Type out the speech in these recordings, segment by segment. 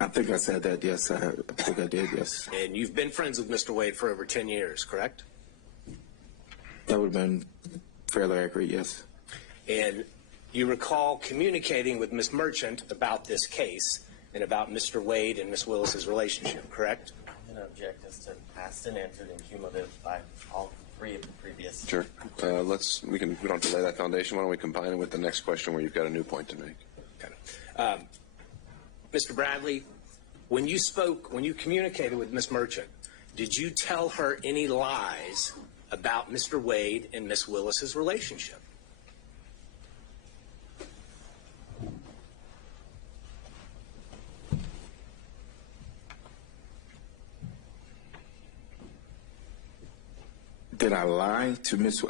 I think I said that, yes. I think I did, yes. And you've been friends with Mr. Wade for over 10 years, correct? That would have been fairly accurate, yes. And you recall communicating with Ms. Merchant about this case and about Mr. Wade and Ms. Willis's relationship, correct? I'm going to object as to past and answered and cumulative by all three of the previous. Sure. We don't have to lay that foundation. Why don't we combine it with the next question where you've got a new point to make? Okay. Mr. Bradley, when you communicated with Ms. Merchant, did you tell her any lies about Mr. Wade and Ms. Willis's relationship? Did I lie to Ms.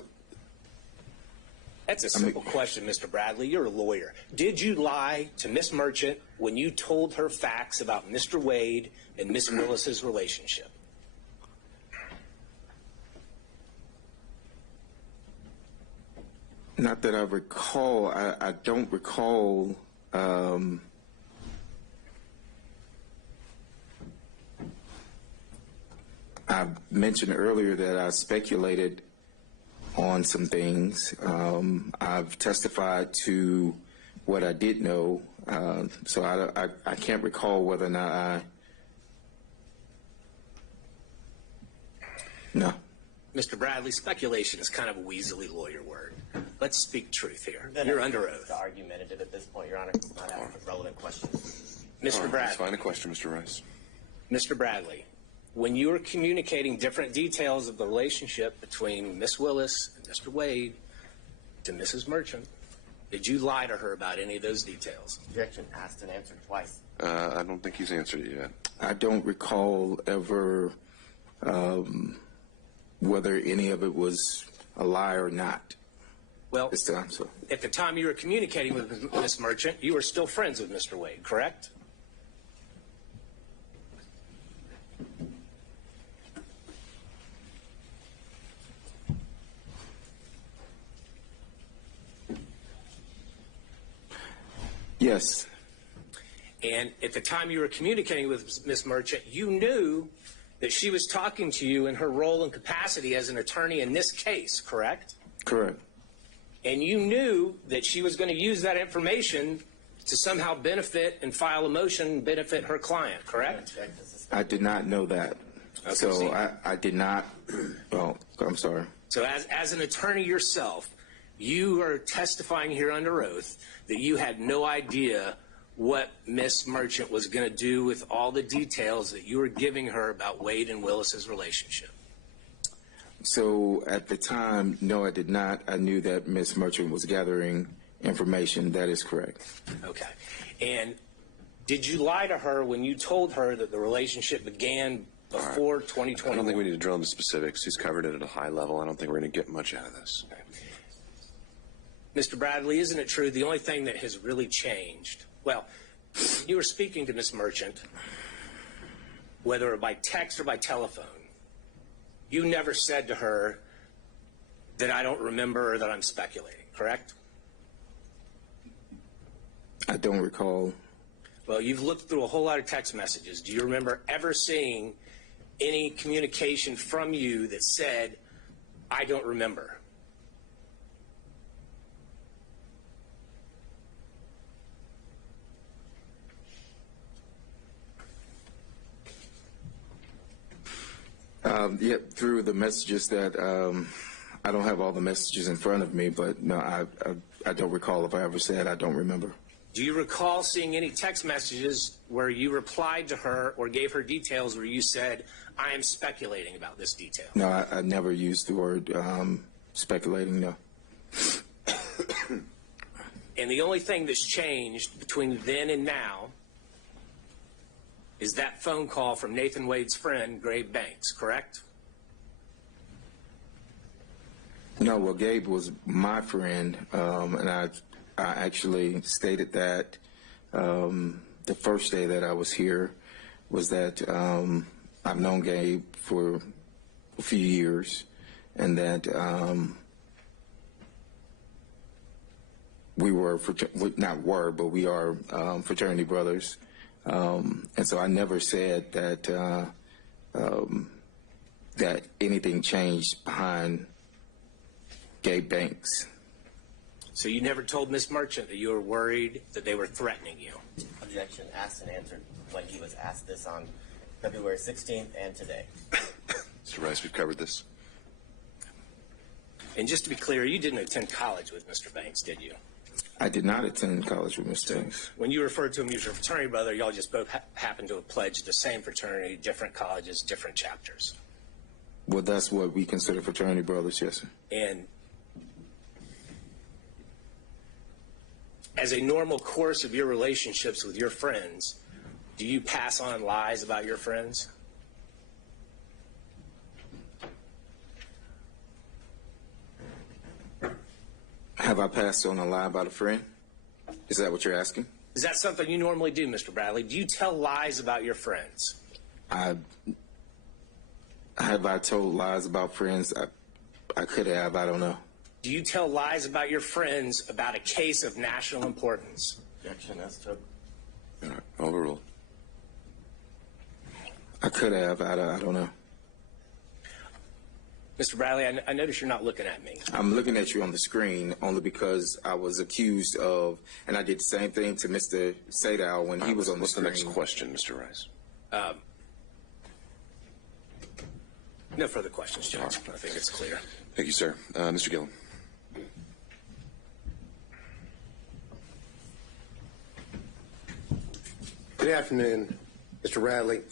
That's a simple question, Mr. Bradley. You're a lawyer. Did you lie to Ms. Merchant when you told her facts about Mr. Wade and Ms. Willis's relationship? Not that I recall. I don't recall. I mentioned earlier that I speculated on some things. I've testified to what I did know, so I can't recall whether or not No. Mr. Bradley, speculation is kind of a weaselly lawyer word. Let's speak truth here. You're under oath. Argumentative at this point, Your Honor. Not asking relevant questions. Mr. Bradley. Let's find a question, Mr. Rice. Mr. Bradley, when you were communicating different details of the relationship between Miss Willis and Mr. Wade to Mrs. Merchant, did you lie to her about any of those details? Objection asked and answered twice. I don't think he's answered it yet. I don't recall ever whether any of it was a lie or not. Well, this time, so. At the time you were communicating with Miss Merchant, you were still friends with Mr. Wade, correct? Yes. And at the time you were communicating with Miss Merchant, you knew that she was talking to you in her role and capacity as an attorney in this case, correct? Correct. And you knew that she was going to use that information to somehow benefit and file a motion benefit her client, correct? I did not know that. Okay, so I did not. Well, I'm sorry. So as an attorney yourself, you are testifying here under oath that you had no idea what Miss Merchant was going to do with all the details that you were giving her about Wade and Willis's relationship. So at the time, no, I did not. I knew that Miss Merchant was gathering information. That is correct. Okay. And did you lie to her when you told her that the relationship began before 2020? I don't think we need to drill into specifics. He's covered it at a high level. I don't think we're going to get much out of this. Okay. Mr. Bradley, isn't it true the only thing that has really changed? Well, you were speaking to Miss Merchant, whether by text or by telephone. You never said to her that I don't remember or that I'm speculating, correct? I don't recall. Well, you've looked through a whole lot of text messages. Do you remember ever seeing any communication from you that said, I don't remember? Yeah, through the messages that I don't have all the messages in front of me, but no, I don't recall if I ever said I don't remember. Do you recall seeing any text messages where you replied to her or gave her details where you said, I am speculating about this detail? No, I never used the word speculating, no. And the only thing that's changed between then and now is that phone call from Nathan Wade's friend, Gabe Banks, correct? No, well, Gabe was my friend, and I actually stated that the first day that I was here was that I've known Gabe for a few years, and that we are fraternity brothers. And so I never said that that anything changed behind Gabe Banks. So you never told Miss Merchant that you were worried that they were threatening you? Objection, asked and answered when he was asked this on February 16th and today. Mr. Rice, we've covered this. And just to be clear, you didn't attend college with Mr. Banks, did you? I did not attend college with Mr. Banks. When you referred to him as your fraternity brother, y'all just both happened to have pledged the same fraternity, different colleges, different chapters. Well, that's what we consider fraternity brothers, yes, sir. And as a normal course of your relationships with your friends, do you pass on lies about your friends? Have I passed on a lie about a friend? Is that what you're asking? Is that something you normally do, Mr. Bradley? Do you tell lies about your friends? Have I told lies about friends? I could have. I don't know. Do you tell lies about your friends about a case of national importance? Objection, as to All right, overruled. I could have. I don't know. Mr. Bradley, I notice you're not looking at me. I'm looking at you on the screen only because I was accused of, and I did the same thing to Mr. Sadow when he was on the What's the screen. next question, Mr. Rice? No further questions, Judge. I think it's clear. Thank you, sir. Mr. Gillum. Good afternoon, Mr. Bradley.